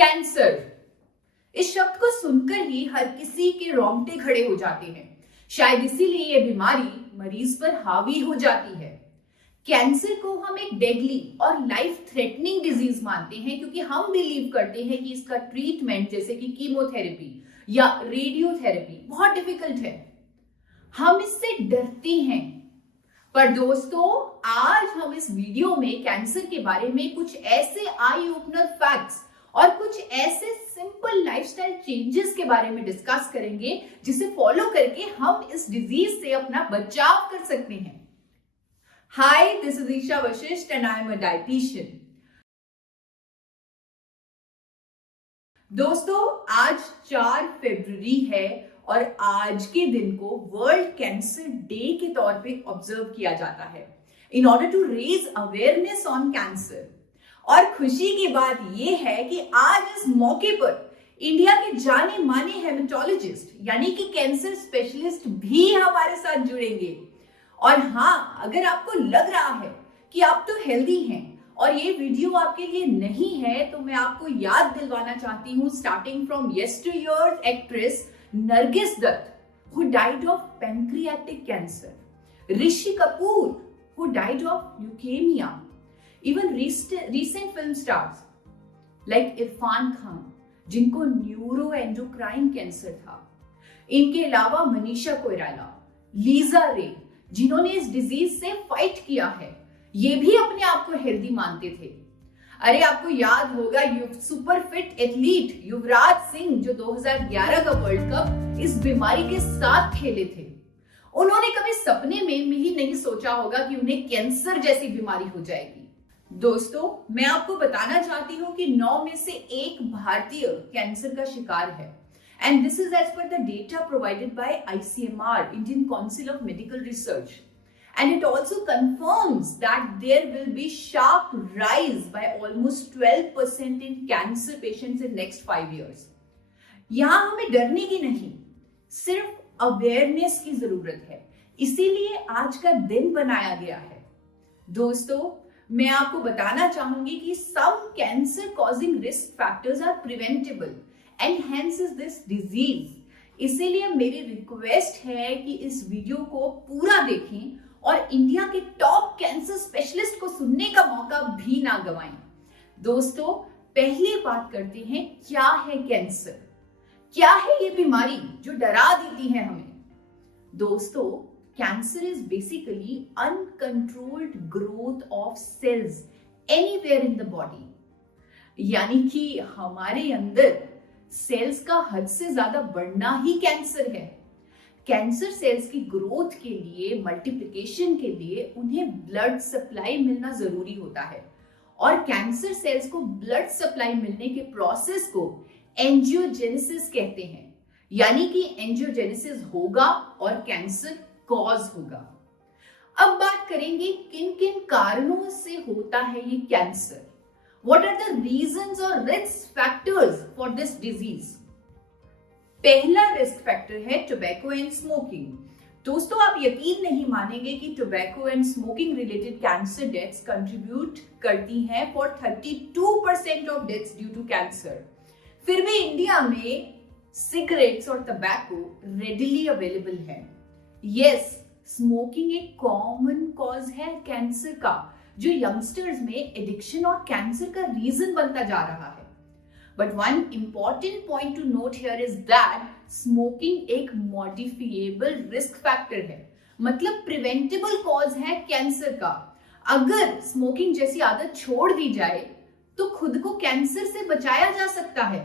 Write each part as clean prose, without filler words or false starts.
Cancer, इस शब्द को सुनकर ही हर किसी के रोंगटे खड़े हो जाते हैं। शायद इसीलिए ये बीमारी मरीज पर हावी हो जाती है। कैंसर को हम एक डेडली और लाइफ थ्रेटनिंग डिजीज मानते हैं क्योंकि हम बिलीव करते हैं कि इसका ट्रीटमेंट जैसे कि कीमोथेरेपी या रेडियोथेरेपी बहुत डिफिकल्ट है। हम इससे डरते हैं। पर दोस्तों, आज हम इस वीडियो में कैंसर के बारे में कुछ ऐसे आई ओपनर फैक्ट्स और कुछ ऐसे सिंपल लाइफस्टाइल चेंजेस के बारे में डिस्कस करेंगे जिसे फॉलो करके हम इस डिजीज से अपना बचाव कर सकते हैं। Hi, this is Isha Vashisht and I am a dietitian. दोस्तों, आज 4 फरवरी है और आज के दिन को वर्ल्ड कैंसर डे के तौर पे ऑब्जर्व किया जाता है in order to raise awareness on cancer. और खुशी की बात यह है कि आज इस मौके पर इंडिया के जाने माने हेमेटोलॉजिस्ट यानी कि कैंसर स्पेशलिस्ट भी हमारे साथ जुड़ेंगे। और हाँ, अगर आपको लग रहा है कि आप तो हेल्दी हैं और ये वीडियो आपके लिए नहीं है, तो मैं आपको याद दिलवाना चाहती हूँ starting from yesteryear actress Nargis Dutt who died of pancreatic cancer, Rishi Kapoor who died of leukemia, even recent film stars like Irfan Khan जिनको न्यूरोएंडोक्राइन कैंसर था। इनके अलावा मनीषा कोइराला, लीजा रे जिन्होंने इस डिजीज से फाइट किया है, ये भी अपने आप को हेल्दी मानते थे। अरे, आपको याद होगा super fit athlete Yuvraj Singh जो 2011 का वर्ल्ड कप इस बीमारी के साथ खेले थे। उन्होंने कभी सपने में भी नहीं सोचा होगा कि उन्हें कैंसर जैसी बीमारी हो जाएगी। दोस्तों, मैं आपको बताना चाहती हूँ कि 9 में से 1 भारतीय कैंसर का शिकार है and this is as per the data provided by ICMR, Indian council of medical research, and it also confirms that there will be sharp rise by almost 12% in cancer patients in next 5 years. यहाँ हमें डरने की नहीं, सिर्फ awareness की जरूरत है। इसीलिए आज का दिन बनाया गया है। दोस्तों, मैं आपको बताना चाहूंगी कि some cancer causing risk factors are preventable and hence is this disease. इसीलिए मेरी रिक्वेस्ट है कि इस वीडियो को पूरा देखें और इंडिया के टॉप कैंसर स्पेशलिस्ट को सुनने का मौका भी ना गवाएं। दोस्तों, पहले बात करते हैं क्या है कैंसर, क्या है ये बीमारी जो डरा देती है हमें। दोस्तों, cancer is basically uncontrolled growth of cells anywhere in the body, यानी कि हमारे अंदर सेल्स का हद से ज्यादा बढ़ना ही कैंसर है। कैंसर सेल्स की ग्रोथ के लिए, मल्टीप्लिकेशन के लिए उन्हें ब्लड सप्लाई मिलना जरूरी होता है और कैंसर सेल्स को ब्लड सप्लाई मिलने के प्रोसेस को एंजियोजेनेसिस कहते हैं, यानी कि एंजियोजेनेसिस होगा और कैंसर कॉज होगा। अब बात करेंगे किन किन कारणों से होता है ये cancer. What are the reasons और risk factors for this disease. पहला रिस्क फैक्टर है टोबैको एंड स्मोकिंग। दोस्तों, आप यकीन नहीं मानेंगे कि tobacco and smoking related cancer deaths contribute करती हैं for 32% of deaths due to cancer. फिर भी इंडिया में सिगरेट्स और टोबैको रेडिली अवेलेबल है। यस, स्मोकिंग एक कॉमन कॉज है कैंसर का, जो यंगस्टर्स में एडिक्शन और कैंसर का रीजन बनता जा रहा है। But one important point to note here is that smoking एक modifiable risk factor है, मतलब preventable cause है कैंसर का। अगर स्मोकिंग जैसी आदत छोड़ दी जाए तो खुद को कैंसर से बचाया जा सकता है।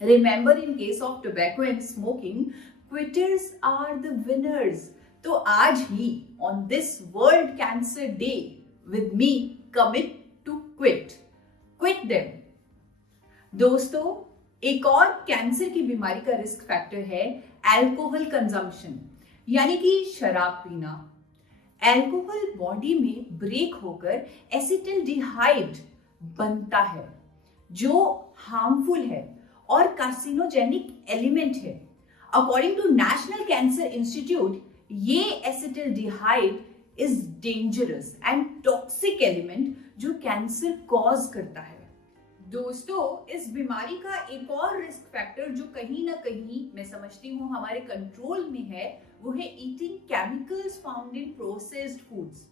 Remember, in case of tobacco and smoking, quitters are the winners. तो आज ही on this World Cancer Day with me, commit to quit them. दोस्तों, एक और कैंसर की बीमारी का रिस्क फैक्टर है अल्कोहल कंजम्पशन, यानी कि शराब पीना। अल्कोहल बॉडी में ब्रेक होकर एसिटल्डिहाइड बनता है जो हार्मफुल है और कार्सिनोजेनिक एलिमेंट है। According to National Cancer Institute, ये acetaldehyde is dangerous and toxic element जो कैंसर कॉज करता है। दोस्तों, इस बीमारी का एक और रिस्क फैक्टर जो कहीं ना कहीं मैं समझती हूँ हमारे कंट्रोल में है, वो है eating chemicals found in processed foods.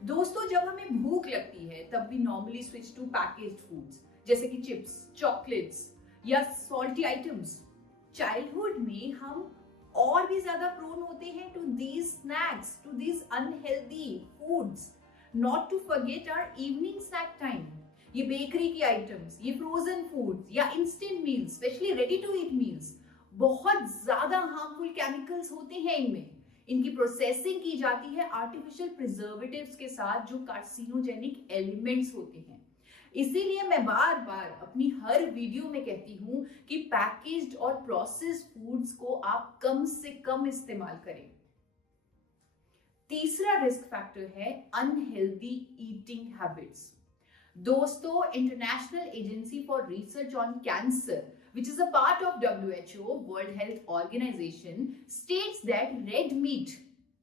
दोस्तों, जब हमें भूख लगती है तब भी normally switch to packaged foods जैसे कि चिप्स, चॉकलेट्स या सॉल्टी आइटम्स। चाइल्डहुड में हम और भी ज्यादा प्रोन होते हैं to these snacks, to these unhealthy foods. Not to forget our evening snack time. ये बेकरी की आइटम्स, ये फ्रोजन फूड्स या instant meals, specially ready to eat meals, बहुत ज्यादा हार्मफुल केमिकल्स होते हैं इनमें। इनकी प्रोसेसिंग की जाती है आर्टिफिशियल प्रिजर्वेटिव्स के साथ जो कार्सिनोजेनिक एलिमेंट्स होते हैं। इसीलिए मैं बार बार अपनी हर वीडियो में कहती हूं कि पैकेज्ड और प्रोसेस्ड फूड्स को आप कम से कम इस्तेमाल करें। तीसरा रिस्क फैक्टर है अनहेल्दी ईटिंग हैबिट्स। दोस्तों, international agency for research on cancer, which is a part of WHO, World Health Organization, states that red meat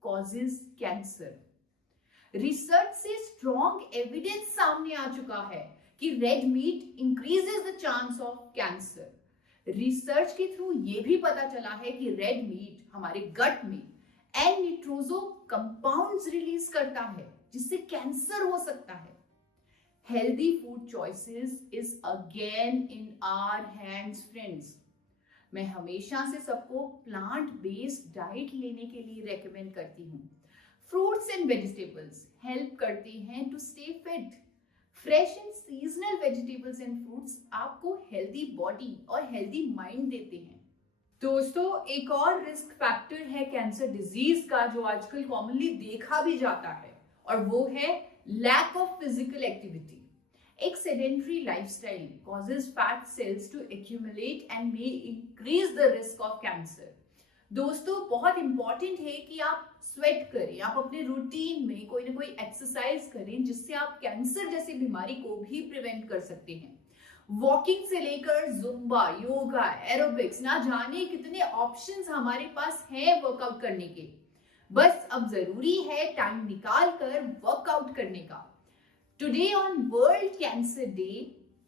causes cancer. Research से स्ट्रॉन्ग एविडेंस सामने आ चुका है कि red meat increases the chance of cancer. Research के through ये भी पता चला है कि रेड मीट हमारे गट में एन निट्रोजो कंपाउंड्स रिलीज करता है जिससे कैंसर हो सकता है। Healthy food choices is again in our hands friends. मैं हमेशा से सबको प्लांट बेस्ड डाइट लेने के लिए रेकमेंड करती हूँ। फ्रूट्स एंड वेजिटेबल्स हेल्प करते हैं to stay fit. Fresh and seasonal vegetables and fruits आपको हेल्दी बॉडी और हेल्दी माइंड देते हैं। दोस्तों, एक और रिस्क फैक्टर है कैंसर डिजीज का जो आजकल कॉमनली देखा भी जाता है, और वो है लैक ऑफ फिजिकल एक्टिविटी। एक sedentary lifestyle causes fat cells to accumulate and may increase the risk of cancer. दोस्तों, बहुत इंपॉर्टेंट है कि आप स्वेट करें, आप अपने रूटीन में कोई ना कोई एक्सरसाइज करें जिससे आप कैंसर जैसी बीमारी को भी प्रिवेंट कर सकते हैं। वॉकिंग से लेकर जुम्बा, योगा, एरोबिक्स, ना जाने कितने ऑप्शंस हमारे पास हैं वर्कआउट करने के। बस अब जरूरी है टाइम निकाल कर वर्कआउट करने का। Today on world cancer day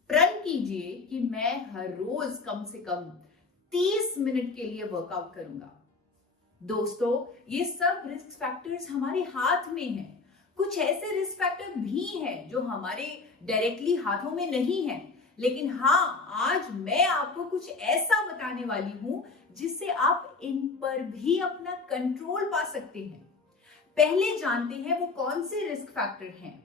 प्रण कीजिए कि मैं हर रोज कम से कम 30 मिनट के लिए वर्कआउट करूंगा। दोस्तों, ये सब रिस्क फैक्टर्स हमारे हाथ में हैं। कुछ ऐसे रिस्क फैक्टर भी हैं जो हमारे डायरेक्टली हाथों में नहीं हैं, लेकिन हाँ, आज मैं आपको कुछ ऐसा बताने वाली हूं जिससे आप इन पर भी अपना कंट्रोल पा सकते हैं। पहले जानते हैं वो कौन से रिस्क फैक्टर हैं।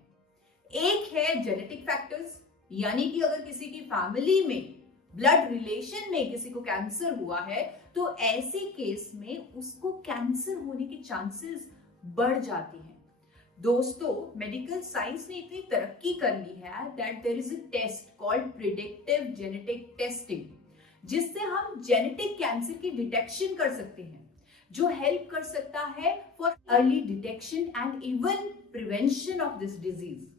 एक है जेनेटिक फैक्टर्स, यानी कि अगर किसी की फैमिली में ब्लड रिलेशन में किसी को कैंसर हुआ है तो ऐसे केस में उसको कैंसर होने के चांसेस बढ़ जाते हैं। दोस्तों, मेडिकल साइंस ने इतनी तरक्की कर ली है that there is a test called predictive genetic testing, जिससे हम जेनेटिक कैंसर की डिटेक्शन कर सकते हैं, जो हेल्प कर सकता है for early detection and even prevention of this disease.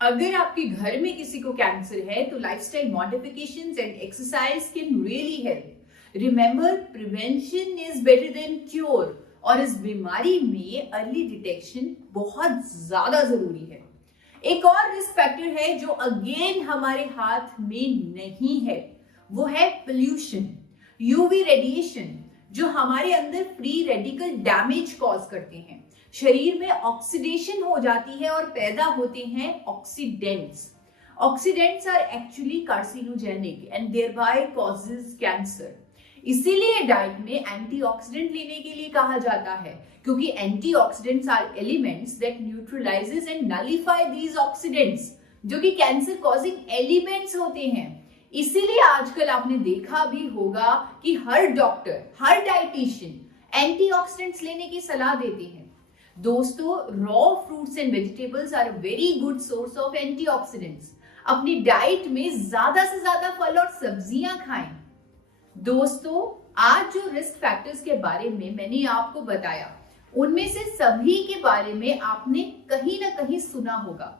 अगर आपके घर में किसी को कैंसर है तो lifestyle modifications and exercise can really help. Remember, prevention is better than cure, और इस बीमारी में अर्ली डिटेक्शन बहुत ज्यादा जरूरी है। एक और रिस्क फैक्टर है जो अगेन हमारे हाथ में नहीं है, वो है पोल्यूशन, यूवी रेडिएशन, जो हमारे अंदर फ्री रेडिकल डैमेज कॉज करते हैं। शरीर में ऑक्सीडेशन हो जाती है और पैदा होते हैं oxidants. Oxidants are actually carcinogenic and thereby causes cancer. इसीलिए डाइट में एंटीऑक्सीडेंट लेने के लिए कहा जाता है, क्योंकि antioxidants are elements that neutralizes and nullify these oxidants, जो कि कैंसर कॉजिंग एलिमेंट्स होते हैं। इसीलिए आजकल आपने देखा भी होगा कि हर डॉक्टर, हर डाइटिशियन एंटीऑक्सीडेंट्स लेने की सलाह देते हैं। दोस्तों, raw fruits and vegetables are a very good source of antioxidants. अपनी डाइट में ज्यादा से ज्यादा फल और सब्जियां खाएं। दोस्तों, आज जो रिस्क फैक्टर्स के बारे में मैंने आपको बताया, उनमें से सभी के बारे में आपने कहीं ना कहीं सुना होगा,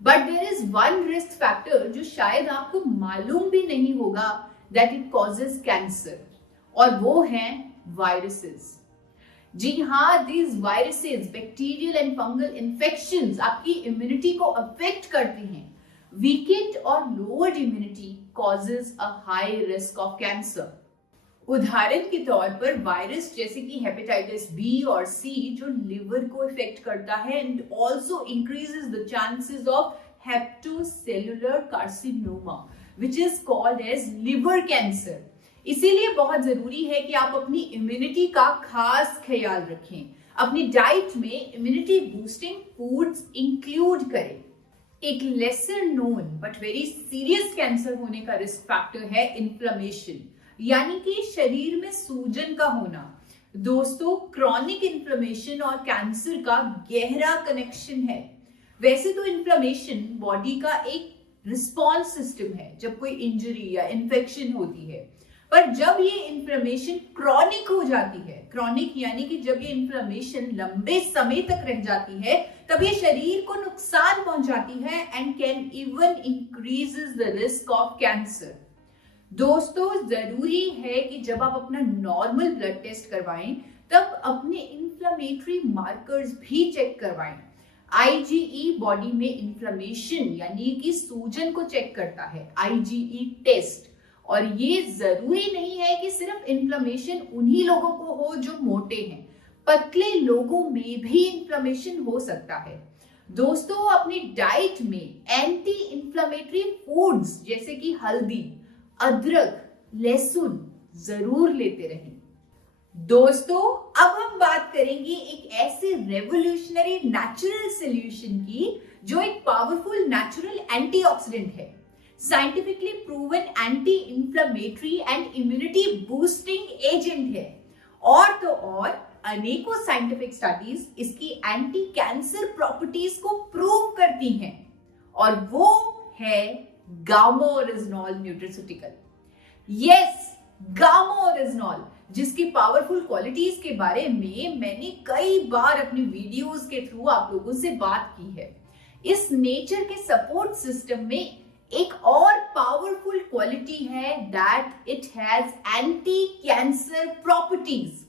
but there is one risk factor जो शायद आपको मालूम भी नहीं होगा दैट इट कॉजेस कैंसर, और वो हैं वायरसेस। जी हाँ, these viruses, bacterial and fungal infections आपकी इम्यूनिटी को अफेक्ट करते हैं। weakened or lowered immunity causes a high risk of cancer. उदाहरण के तौर पर वायरस जैसे कि हेपेटाइटिस बी और सी जो लिवर को इफेक्ट करता है and also increases the chances of hepatocellular carcinoma which is called as liver cancer. इसीलिए बहुत जरूरी है कि आप अपनी इम्यूनिटी का खास ख्याल रखें, अपनी डाइट में इम्यूनिटी बूस्टिंग फूड्स इंक्लूड करें। एक lesser known but very serious cancer होने का रिस्क फैक्टर है इन्फ्लेमेशन, यानी कि शरीर में सूजन का होना। दोस्तों, क्रॉनिक इन्फ्लेमेशन और कैंसर का गहरा कनेक्शन है। वैसे तो इन्फ्लेमेशन बॉडी का एक रिस्पॉन्स सिस्टम है जब कोई इंजरी या इन्फेक्शन होती है, पर जब ये इन्फ्लेमेशन क्रॉनिक हो जाती है, क्रॉनिक यानी कि जब ये इन्फ्लेमेशन लंबे समय तक रह जाती है, तब ये शरीर को नुकसान पहुंचाती है and can even increases the risk of cancer. दोस्तों, जरूरी है कि जब आप अपना नॉर्मल ब्लड टेस्ट करवाएं तब अपने इन्फ्लेमेटरी मार्कर्स भी चेक करवाएं। IgE बॉडी में इन्फ्लेमेशन यानी कि सूजन को चेक करता है, IgE टेस्ट। और ये जरूरी नहीं है कि सिर्फ इन्फ्लेमेशन उन्हीं लोगों को हो जो मोटे हैं, पतले लोगों में भी इन्फ्लेमेशन हो सकता है। दोस्तों, अपनी डाइट में एंटी इन्फ्लेमेटरी फूड्स जैसे कि हल्दी, अदरक, लहसुन जरूर लेते रहें। दोस्तों, अब हम बात करेंगे एक ऐसे रेवोल्यूशनरी नेचुरल सॉल्यूशन की जो एक पावरफुल नेचुरल एंटीऑक्सीडेंट है, scientifically proven anti inflammatory and immunity boosting agent है। और तो और अनेकों साइंटिफिक स्टडीज इसकी एंटी कैंसर प्रॉपर्टीज को प्रूव करती हैं, और वो है gamma oryzanol nutraceutical. Yes, gamma oryzanol, जिसकी पावरफुल क्वालिटीज के बारे में मैंने कई बार अपनी वीडियोस के थ्रू आप लोगों से बात की है। इस नेचर के सपोर्ट सिस्टम में एक और पावरफुल क्वालिटी है that it has anti cancer properties.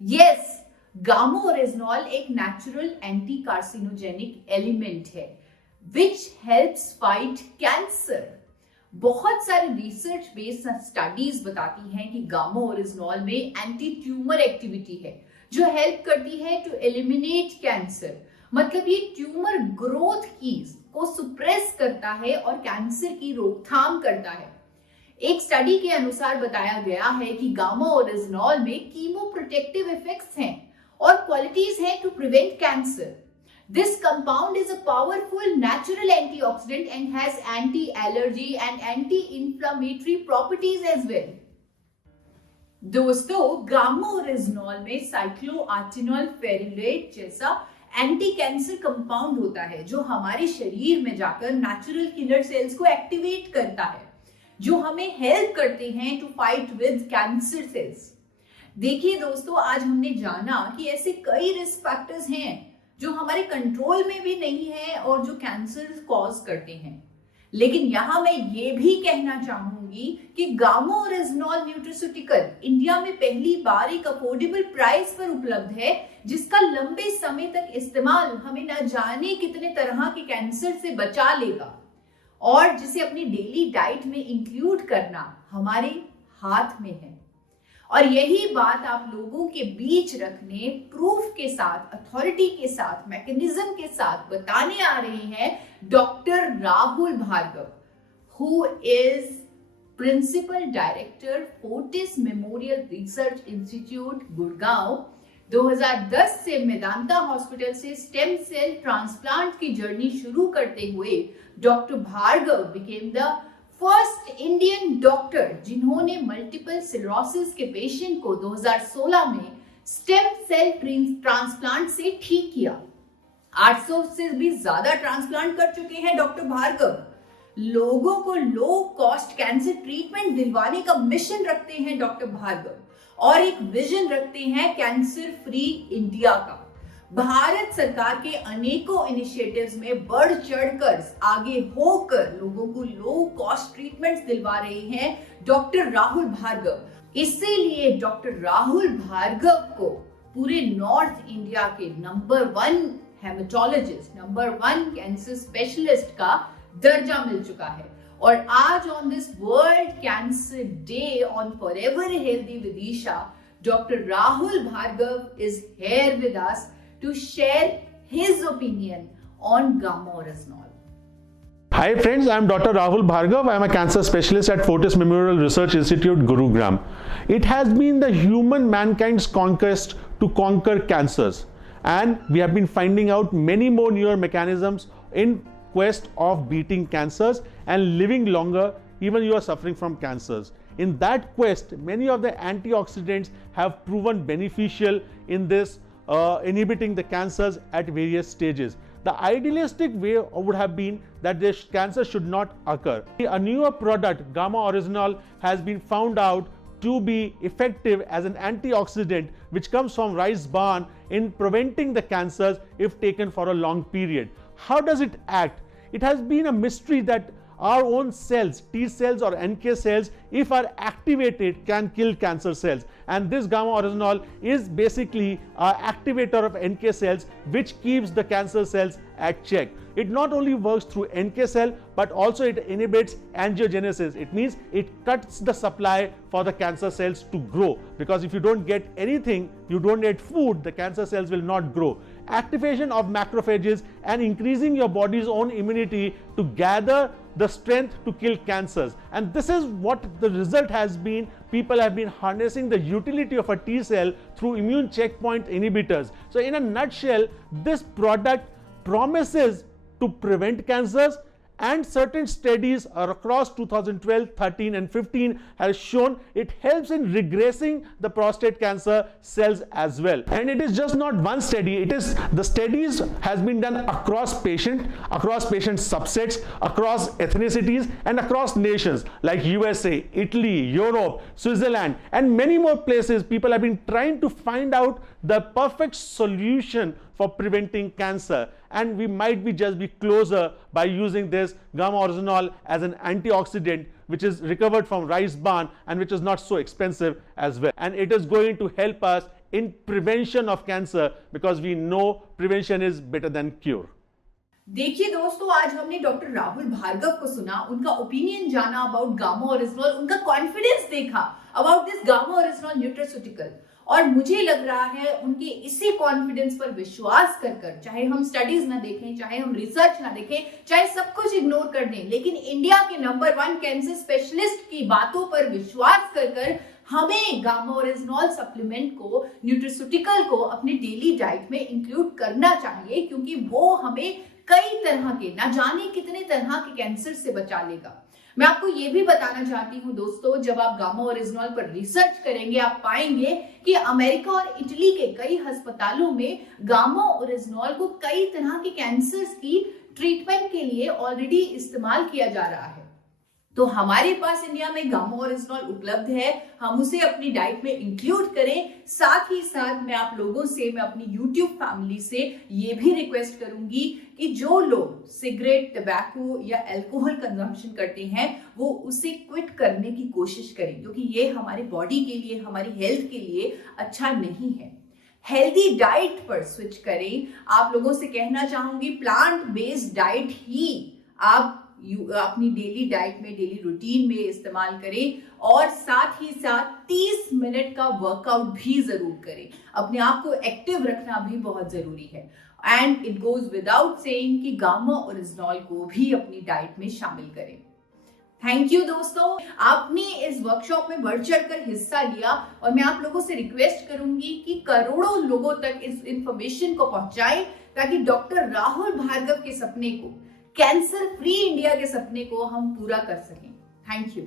Yes, gamma oryzanol एक नेचुरल एंटी कार्सिनोजेनिक एलिमेंट है which helps fight cancer। बहुत सारे रिसर्च बेस्ड स्टडीज बताती हैं कि गामा ओरिजिनॉल में एंटी ट्यूमर एक्टिविटी है जो हेल्प करती है टू एलिमिनेट कैंसर। मतलब ये ट्यूमर ग्रोथ की को सुप्रेस करता है और कैंसर की रोकथाम करता है। एक स्टडी के अनुसार बताया गया है कि गामा ओरिजिनॉल में कीमो प्रोटेक्टिव इफेक्ट्स हैं और क्वालिटीज हैं to prevent cancer. This compound is a powerful natural antioxidant and has anti-allergy and anti-inflammatory properties as well। दोस्तों, गामा ओरिजिनॉल में साइक्लोआर्टिनॉल फेरुलेट जैसा एंटी कैंसर कंपाउंड होता है जो हमारे शरीर में जाकर नेचुरल किलर सेल्स को एक्टिवेट करता है, जो हमें हेल्प करते हैं to fight with cancer cells. देखिए दोस्तों, आज हमने जाना कि ऐसे कई रिस्क फैक्टर्स हैं जो हमारे कंट्रोल में भी नहीं है और जो कैंसर कॉज करते हैं, लेकिन यहां मैं ये भी कहना चाहूंगी कि गामा ओरिजिनॉल न्यूट्रास्यूटिकल इंडिया में पहली बार एक अफोर्डेबल प्राइस पर उपलब्ध है, जिसका लंबे समय तक इस्तेमाल हमें न जाने कितने तरह के कैंसर से बचा लेगा, और जिसे अपनी डेली डाइट में इंक्लूड करना हमारे हाथ में है। और यही बात आप लोगों के बीच रखने, प्रूफ के साथ, अथॉरिटी के साथ, मैकेनिज्म के साथ बताने आ रहे हैं doctor Rahul Bhargav, who is principal director Fortis memorial research institute Gurgaon. 2010 से मेदांता हॉस्पिटल से स्टेम सेल ट्रांसप्लांट की जर्नी शुरू करते हुए doctor Bhargav became the first Indian doctor जिन्होंने मल्टीपल सिरोसिस के पेशेंट को 2016 में स्टेम सेल ट्रांसप्लांट से ठीक किया। 800 से भी ज्यादा ट्रांसप्लांट कर चुके हैं डॉक्टर भार्गव। लोगों को लो कॉस्ट कैंसर ट्रीटमेंट दिलवाने का मिशन रखते हैं डॉक्टर भार्गव और एक विजन रखते हैं कैंसर फ्री इंडिया का। भारत सरकार के अनेकों इनिशिएटिव्स में बढ़ चढ़कर आगे होकर लोगों को लो कॉस्ट ट्रीटमेंट्स दिलवा रहे हैं डॉक्टर राहुल भार्गव। इसीलिए डॉक्टर राहुल भार्गव को पूरे नॉर्थ इंडिया के number 1 haematologist, number 1 cancer specialist का दर्जा मिल चुका है। और आज on this world cancer day on forever healthy with Isha, doctor Rahul Bhargav is here with us to share his opinion on gamma oryzanol. Hi friends, I am Dr. Rahul Bhargav. I am a cancer specialist at Fortis Memorial Research Institute, Gurugram. It has been the human mankind's conquest to conquer cancers, and we have been finding out many more newer mechanisms in quest of beating cancers and living longer even you are suffering from cancers. In that quest, many of the antioxidants have proven beneficial in this inhibiting the cancers at various stages. The idealistic way would have been that this cancer should not occur. A newer product, gamma oryzanol, has been found out to be effective as an antioxidant which comes from rice bran in preventing the cancers if taken for a long period. How does it act? It has been a mystery that our own cells, T cells or NK cells, if are activated, can kill cancer cells. And this gamma oryzanol is basically an activator of NK cells which keeps the cancer cells at check. It not only works through NK cell but also it inhibits angiogenesis. It means it cuts the supply for the cancer cells to grow, because if you don't get anything, you don't get food, the cancer cells will not grow. Activation of macrophages and increasing your body's own immunity to gather the strength to kill cancers. And this is what the result has been. People have been harnessing the utility of a T cell through immune checkpoint inhibitors. So in a nutshell, this product promises to prevent cancers, and certain studies across 2012, 13 and 15 has shown it helps in regressing the prostate cancer cells as well. And it is just not one study, it is the studies has been done across patient subsets, across ethnicities and across nations like USA, Italy, Europe, Switzerland and many more places. People have been trying to find out the perfect solution for preventing cancer, and we might be just be closer by using this gamma oryzanol as an antioxidant which is recovered from rice bran and which is not so expensive as well, and it is going to help us in prevention of cancer because we know prevention is better than cure. देखिए दोस्तों, आज हमने doctor Rahul Bhargav को सुना, उनका opinion जाना about gamma original, उनका confidence देखा about this gamma original nutraceutical, और मुझे लग रहा है उनके इसी कॉन्फिडेंस पर विश्वास कर चाहे हम स्टडीज ना देखें, चाहे हम रिसर्च ना देखें, चाहे सब कुछ इग्नोर कर दें, लेकिन इंडिया के नंबर 1 कैंसर स्पेशलिस्ट की बातों पर विश्वास कर हमें गामा ओरिजिनल सप्लीमेंट को, न्यूट्रास्यूटिकल को अपने डेली डाइट में इंक्लूड करना चाहिए, क्योंकि वो हमें कई तरह के, ना जाने कितने तरह के कैंसर से बचा लेगा। मैं आपको ये भी बताना चाहती हूँ दोस्तों, जब आप गामा ओरिजिनल पर रिसर्च करेंगे आप पाएंगे कि अमेरिका और इटली के कई अस्पतालों में गामा ओरिजिनल को कई तरह के कैंसर्स की ट्रीटमेंट के लिए ऑलरेडी इस्तेमाल किया जा रहा है। तो हमारे पास इंडिया में गामा ओरिजिनल उपलब्ध है, हम उसे अपनी डाइट में इंक्लूड करें। साथ ही साथ मैं आप लोगों से, मैं अपनी यूट्यूब फैमिली से ये भी रिक्वेस्ट करूंगी कि जो लोग सिगरेट, टबैको या अल्कोहल कंजम्पशन करते हैं वो उसे क्विट करने की कोशिश करें, क्योंकि ये हमारे बॉडी के लिए, हमारी हेल्थ के लिए अच्छा नहीं है। हेल्दी डाइट पर स्विच करें। आप लोगों से कहना चाहूंगी प्लांट बेस्ड डाइट ही आप अपनी डेली डाइट में, डेली रूटीन में इस्तेमाल करें, और साथ ही साथ 30 मिनट का वर्कआउट भी जरूर करें। अपने आप को एक्टिव रखना भी बहुत जरूरी है। And it goes without saying कि गामा ओरिजिनल को भी अपनी डाइट में शामिल करें। थैंक यू दोस्तों, आपने इस वर्कशॉप में बढ़ चढ़कर हिस्सा लिया, और मैं आप लोगों से रिक्वेस्ट करूंगी कि करोड़ों लोगों तक इस इंफॉर्मेशन को पहुंचाएं, ताकि डॉक्टर राहुल भार्गव के सपने को, कैंसर फ्री इंडिया के सपने को हम पूरा कर सकें। Thank you.